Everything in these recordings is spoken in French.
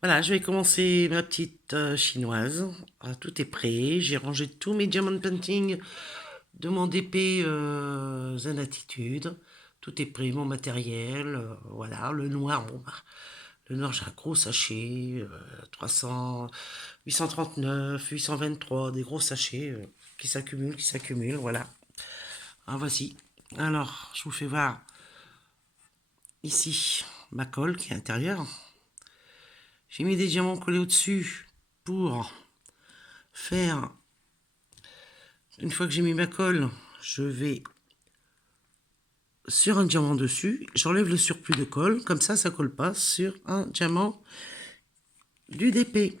Voilà, je vais commencer ma petite chinoise. Ah, tout est prêt. J'ai rangé tous mes diamond painting de mon DP Zen Attitude. Tout est prêt, mon matériel. Voilà, le noir, bon, bah, le noir, j'ai un gros sachet. 300, 839, 823, des gros sachets qui s'accumulent. Voilà. Ah, voici. Alors, je vous fais voir ici ma colle qui est intérieure. J'ai mis des diamants collés au-dessus pour faire, une fois que j'ai mis ma colle, je vais sur un diamant dessus, j'enlève le surplus de colle, comme ça colle pas sur un diamant du DP.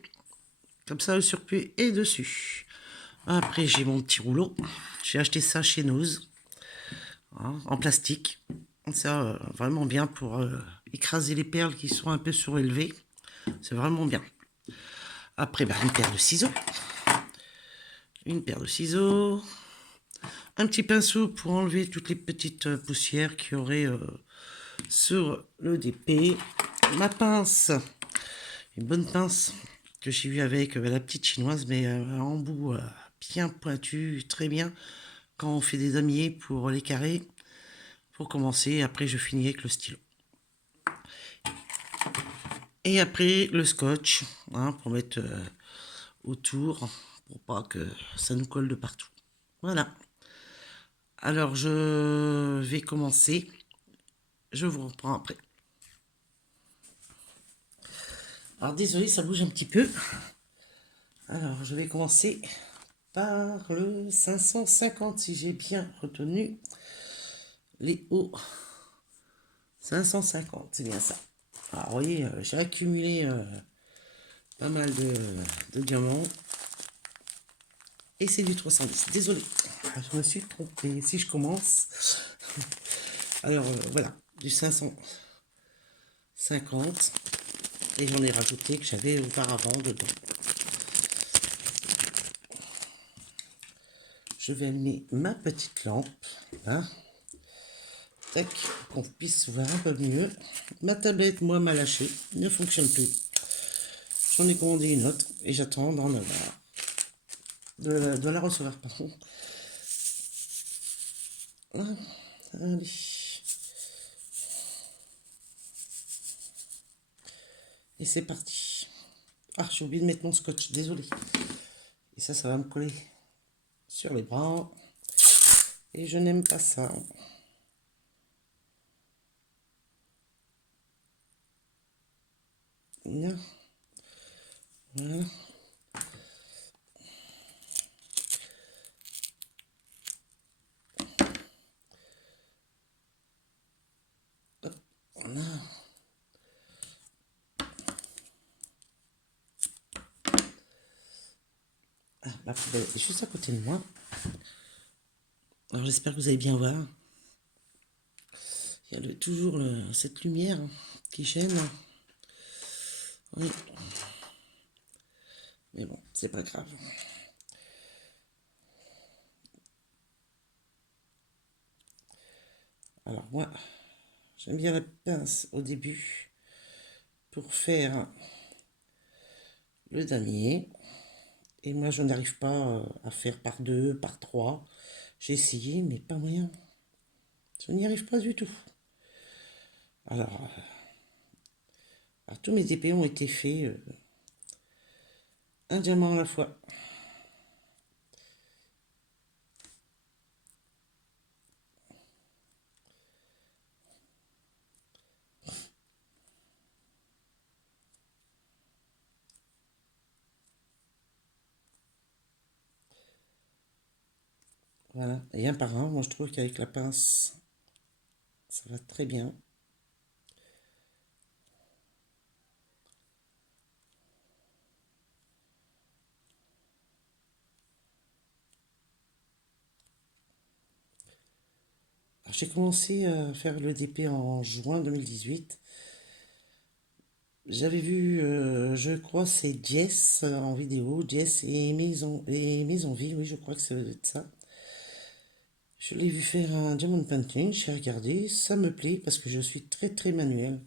Comme ça, le surplus est dessus. Après, j'ai mon petit rouleau. J'ai acheté ça chez Noz, hein, en plastique. Ça, vraiment bien pour écraser les perles qui sont un peu surélevées. C'est vraiment bien. Après, bah, une paire de ciseaux. Une paire de ciseaux. Un petit pinceau pour enlever toutes les petites poussières qu'il y aurait sur le DP. Ma pince, une bonne pince que j'ai eu avec la petite chinoise, mais un embout bien pointu, très bien quand on fait des damiers pour les carrés. Pour commencer, après je finis avec le stylo. Et après le scotch, hein, pour mettre autour, pour pas que ça nous colle de partout. Voilà. Alors je vais commencer. Je vous reprends après. Alors désolé, ça bouge un petit peu. Alors je vais commencer par le 550 si j'ai bien retenu les hauts. 550, c'est bien ça. Alors vous voyez, j'ai accumulé pas mal de diamants. Et c'est du 310. Désolé, je me suis trompée. Si je commence. Alors voilà, du 550. Et j'en ai rajouté que j'avais auparavant dedans. Je vais allumer ma petite lampe. Hein. Tac, qu'on puisse voir un peu mieux. Ma tablette, moi, m'a lâché. Ne fonctionne plus. J'en ai commandé une autre et j'attends d'en avoir. De la recevoir, pardon. Voilà. Allez. Et c'est parti. Ah, j'ai oublié de mettre mon scotch, désolé. Et ça va me coller sur les bras. Et je n'aime pas ça. Non. Voilà. Hop. Voilà. Ah, la poubelle est juste à côté de moi. Alors j'espère que vous allez bien voir. Il y a toujours cette lumière qui gêne. Oui. Mais bon, c'est pas grave. Alors moi, j'aime bien la pince au début pour faire le damier. Et moi, je n'arrive pas à faire par deux, par trois. J'ai essayé, mais pas moyen. Je n'y arrive pas du tout. Alors, tous mes épées ont été faits un diamant à la fois. Voilà, et un par un, moi je trouve qu'avec la pince, ça va très bien. J'ai commencé à faire le DP en juin 2018. J'avais vu, je crois, c'est Jess en vidéo, Jess et Maison Vie, oui, je crois que c'est ça. Je l'ai vu faire un diamond painting, j'ai regardé, ça me plaît parce que je suis très très manuel.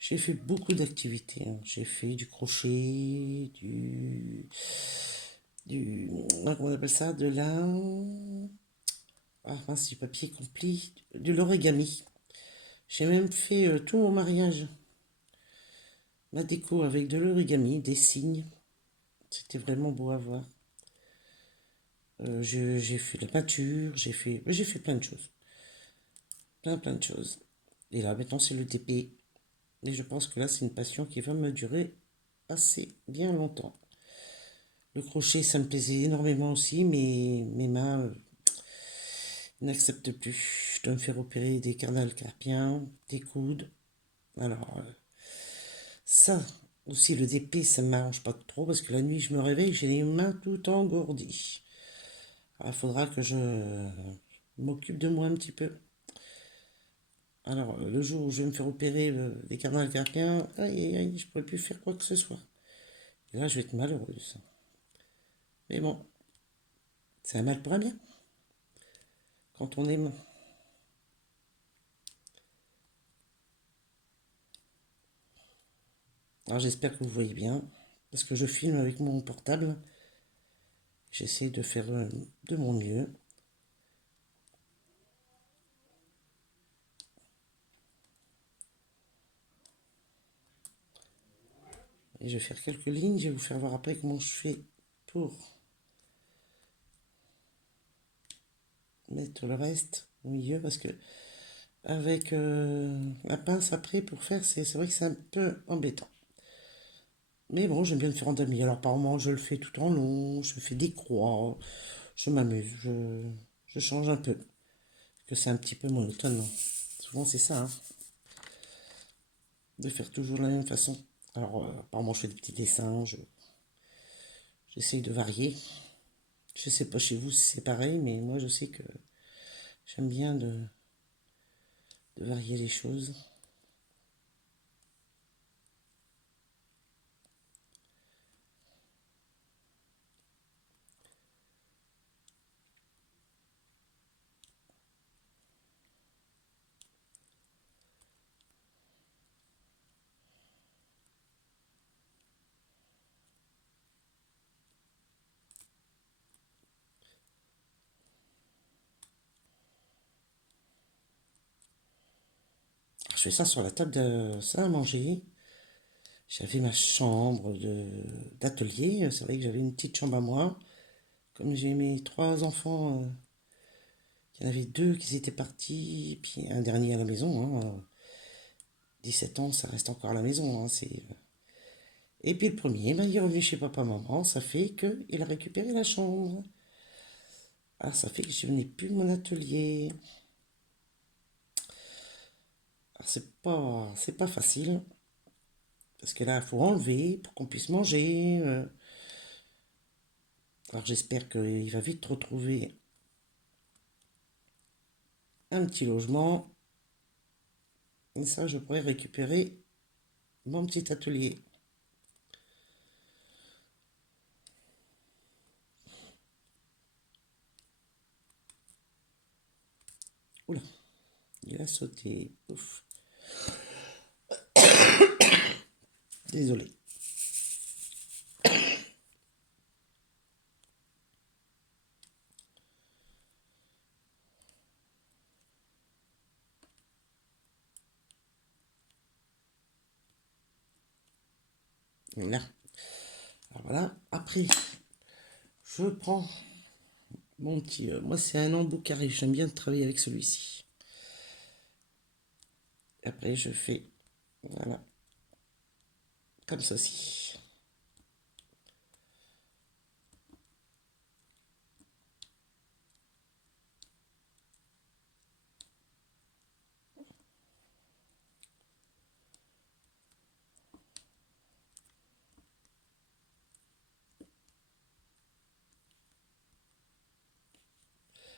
J'ai fait beaucoup d'activités, hein. J'ai fait du crochet, comment on appelle ça, de la, ah mince, du papier compli, de l'origami. J'ai même fait tout mon mariage, ma déco avec de l'origami, des signes. C'était vraiment beau à voir. J'ai fait de la peinture, j'ai fait plein de choses. Plein de choses. Et là, maintenant, c'est le TP. Et je pense que là, c'est une passion qui va me durer assez bien longtemps. Le crochet, ça me plaisait énormément aussi, mais mes mains n'acceptent plus. Je dois me faire opérer des carnales carpiens, des coudes. Alors, ça aussi, le DP, ça ne m'arrange pas trop parce que la nuit, je me réveille, j'ai les mains tout engourdies. Alors, il faudra que je m'occupe de moi un petit peu. Alors, le jour où je vais me faire opérer des carnales carpiens, aïe, aïe, aïe, je ne pourrai plus faire quoi que ce soit. Et là, je vais être malheureuse. Mais bon, c'est un mal pour un bien. Quand on aime. Alors, j'espère que vous voyez bien. Parce que je filme avec mon portable. J'essaie de faire de mon mieux. Et je vais faire quelques lignes. Je vais vous faire voir après comment je fais pour mettre le reste au milieu. Parce que avec la pince après pour faire, c'est vrai que c'est un peu embêtant. Mais bon, j'aime bien le faire en demi. Alors par moment, je le fais tout en long. Je fais des croix. Je m'amuse. Je change un peu. Parce que c'est un petit peu monotone. Souvent, c'est ça, hein, de faire toujours de la même façon. Alors, apparemment, je fais des petits dessins, j'essaye de varier. Je sais pas chez vous si c'est pareil, mais moi, je sais que j'aime bien de varier les choses. Je fais ça sur la table de salle à manger. J'avais ma chambre d'atelier. C'est vrai que j'avais une petite chambre à moi. Comme j'ai mes trois enfants, il y en avait deux qui étaient partis, puis un dernier à la maison, hein. 17 ans, ça reste encore à la maison, hein, Et puis le premier, ben, il est revenu chez papa-maman, ça fait qu'il a récupéré la chambre. Ah, ça fait que je n'ai plus mon atelier. Alors, c'est pas facile, parce que là, il faut enlever pour qu'on puisse manger. Alors j'espère qu'il va vite retrouver un petit logement. Et ça, je pourrais récupérer mon petit atelier. Oula, il a sauté. Ouf. Désolé. Là. Alors voilà. Après, je prends mon petit... moi, c'est un embout carré. J'aime bien travailler avec celui-ci. Après, je fais... Voilà. Comme ceci.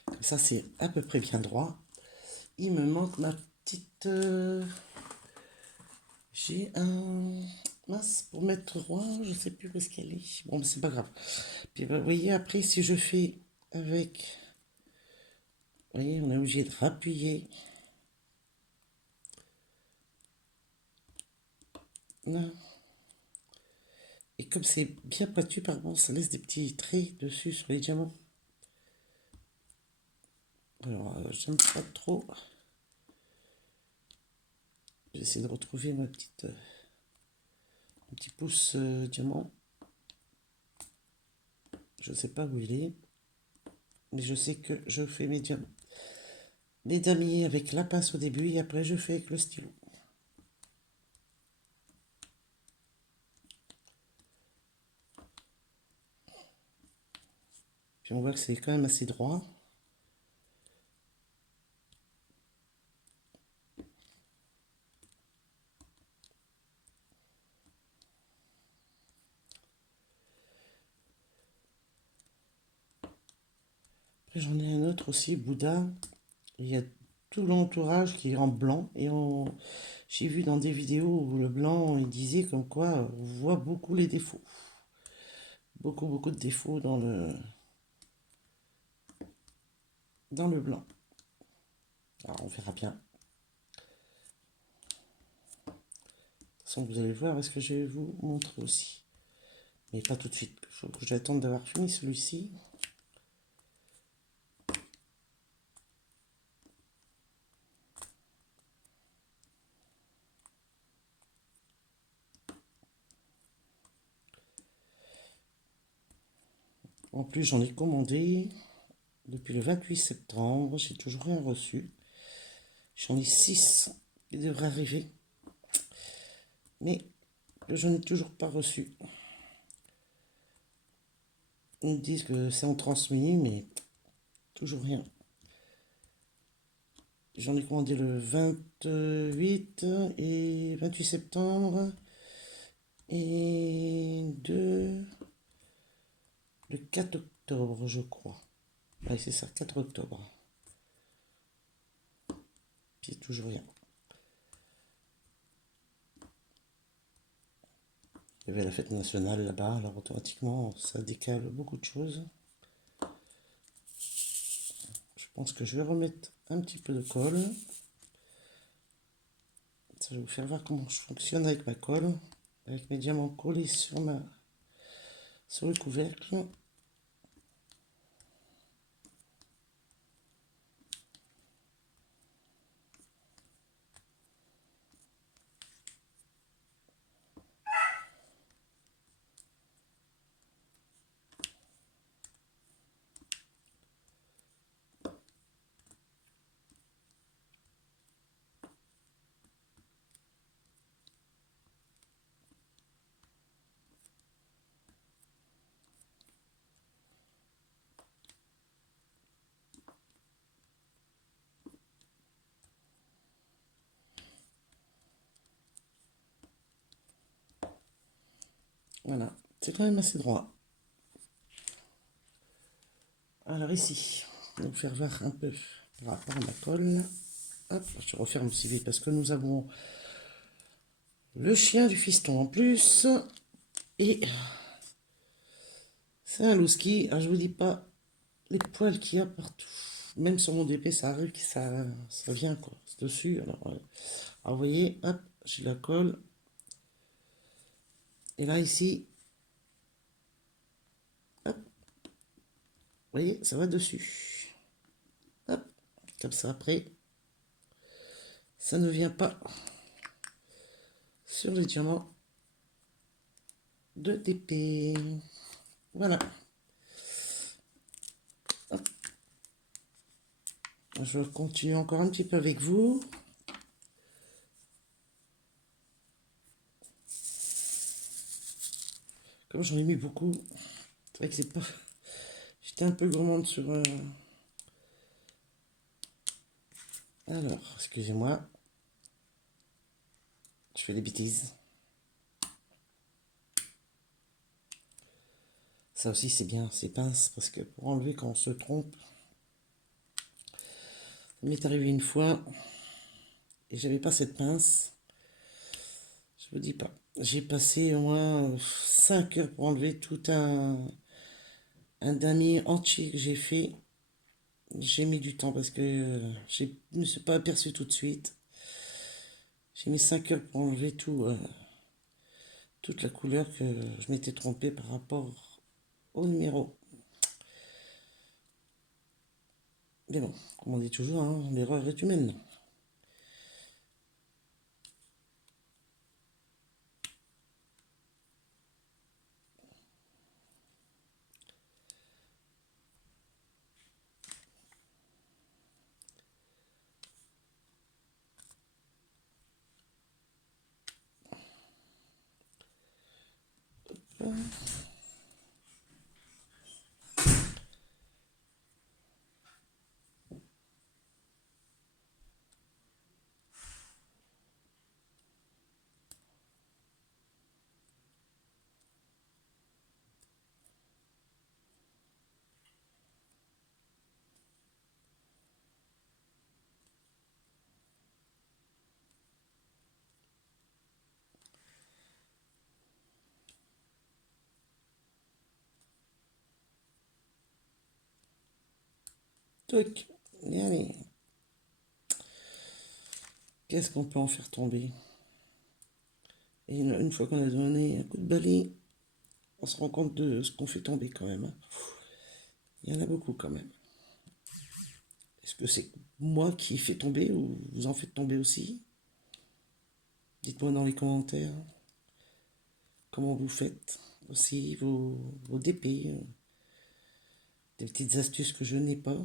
Comme ça, c'est à peu près bien droit. Il me manque ma petite... j'ai un... Mince, pour mettre droit, je sais plus où est-ce qu'elle est. Bon, mais c'est pas grave. Puis, vous voyez, après, si je fais avec... Vous voyez, on est obligé de rappuyer. Là. Et comme c'est bien pointu, par contre, ça laisse des petits traits dessus sur les diamants. Alors, j'aime pas trop. J'essaie de retrouver ma petite, mon petit pouce diamant. Je sais pas où il est, mais je sais que je fais mes diamants. Les damiers avec la pince au début et après je fais avec le stylo. Puis on voit que c'est quand même assez droit. Après j'en ai un autre aussi, Bouddha. Il y a tout l'entourage qui est en blanc et j'ai vu dans des vidéos où le blanc il disait comme quoi on voit beaucoup les défauts. Beaucoup de défauts dans le blanc. Alors on verra bien. De toute façon vous allez voir ce que je vais vous montrer aussi. Mais pas tout de suite. Il faut que j'attende d'avoir fini celui-ci. En plus, j'en ai commandé depuis le 28 septembre. J'ai toujours rien reçu. J'en ai 6 qui devraient arriver. Mais je n'ai toujours pas reçu. Ils me disent que c'est en transmis, mais toujours rien. J'en ai commandé le 28 et 28 septembre. Et le 4 octobre, je crois. Oui, c'est ça, 4 octobre. Puis toujours rien. Il y avait la fête nationale là-bas, alors automatiquement ça décale beaucoup de choses. Je pense que je vais remettre un petit peu de colle. Ça, je vais vous faire voir comment je fonctionne avec ma colle. Avec mes diamants collés sur le couvercle. Voilà, c'est quand même assez droit. Alors ici, je vais vous faire voir un peu par rapport à ma colle. Hop, je referme aussi vite parce que nous avons le chien du fiston en plus. Et c'est un louski. Alors je vous dis pas les poils qu'il y a partout. Même sur mon DP, ça arrive que ça vient quoi. C'est dessus. Alors vous voyez, hop, j'ai la colle. Et là ici, hop, vous voyez, ça va dessus. Hop, comme ça après, ça ne vient pas sur les diamants de DP. Voilà. Hop. Je continue encore un petit peu avec vous. Comme j'en ai mis beaucoup, c'est vrai que c'est pas... J'étais un peu gourmande sur... Alors, excusez-moi. Je fais des bêtises. Ça aussi, c'est bien, ces pinces, parce que pour enlever quand on se trompe, ça m'est arrivé une fois, et j'avais pas cette pince. Je vous dis pas. J'ai passé au moins 5 heures pour enlever tout un damier entier que j'ai fait. J'ai mis du temps parce que je ne me suis pas aperçu tout de suite. J'ai mis 5 heures pour enlever tout. toute la couleur que je m'étais trompée par rapport au numéro. Mais bon, comme on dit toujours, hein, l'erreur est humaine. Toc. Et allez. Qu'est-ce qu'on peut en faire tomber? Et une fois qu'on a donné un coup de balai, on se rend compte de ce qu'on fait tomber quand même, hein. Il y en a beaucoup quand même. Est-ce que c'est moi qui fais tomber ou vous en faites tomber aussi? Dites-moi dans les commentaires comment vous faites aussi vos DP, des petites astuces que je n'ai pas.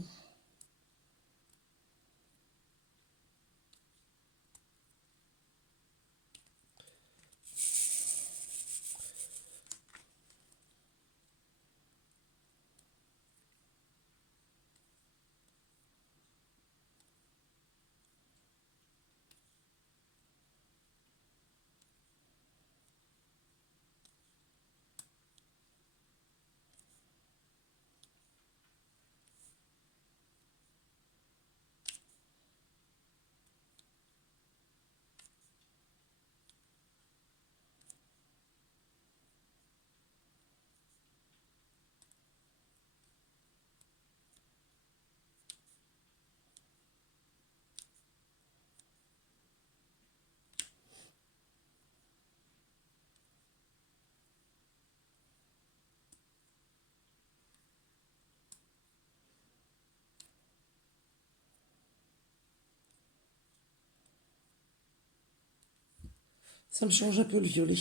Ça me change un peu le violet.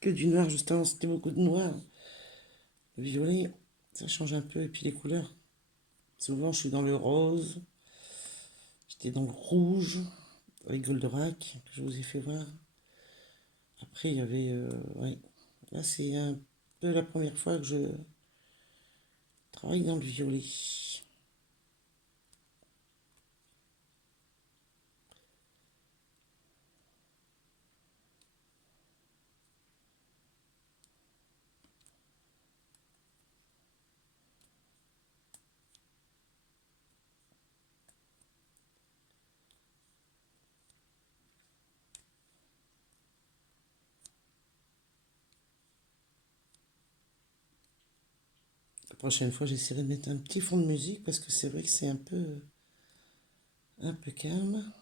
Que du noir, juste avant, c'était beaucoup de noir. Le violet, ça change un peu. Et puis les couleurs. Souvent, je suis dans le rose. J'étais dans le rouge, avec Goldorak, que je vous ai fait voir. Après, il y avait... ouais. Là, c'est un peu la première fois que je travaille dans le violet. La prochaine fois, j'essaierai de mettre un petit fond de musique parce que c'est vrai que c'est un peu calme.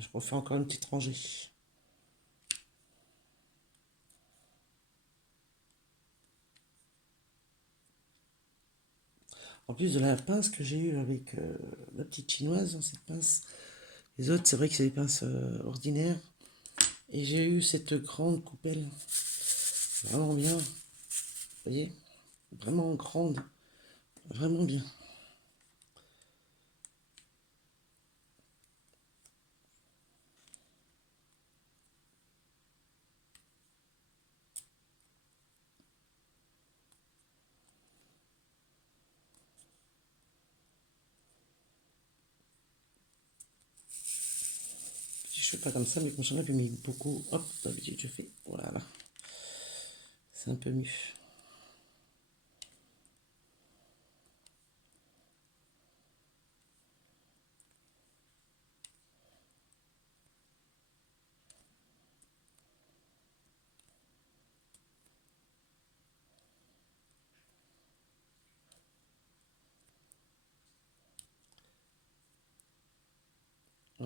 Je refais encore une petite rangée. En plus de la pince que j'ai eue avec la petite chinoise, dans cette pince, les autres, c'est vrai que c'est des pinces ordinaires. Et j'ai eu cette grande coupelle, vraiment bien. Vous voyez, vraiment grande, vraiment bien. Je fais pas comme ça, mais quand j'en ai mis beaucoup, hop, d'habitude je fais, voilà. C'est un peu mieux.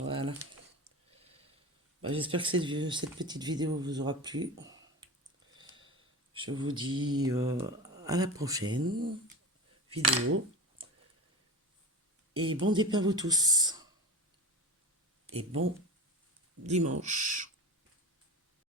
Voilà. Bah, j'espère que cette petite vidéo vous aura plu. Je vous dis à la prochaine vidéo. Et bon départ à vous tous. Et bon dimanche.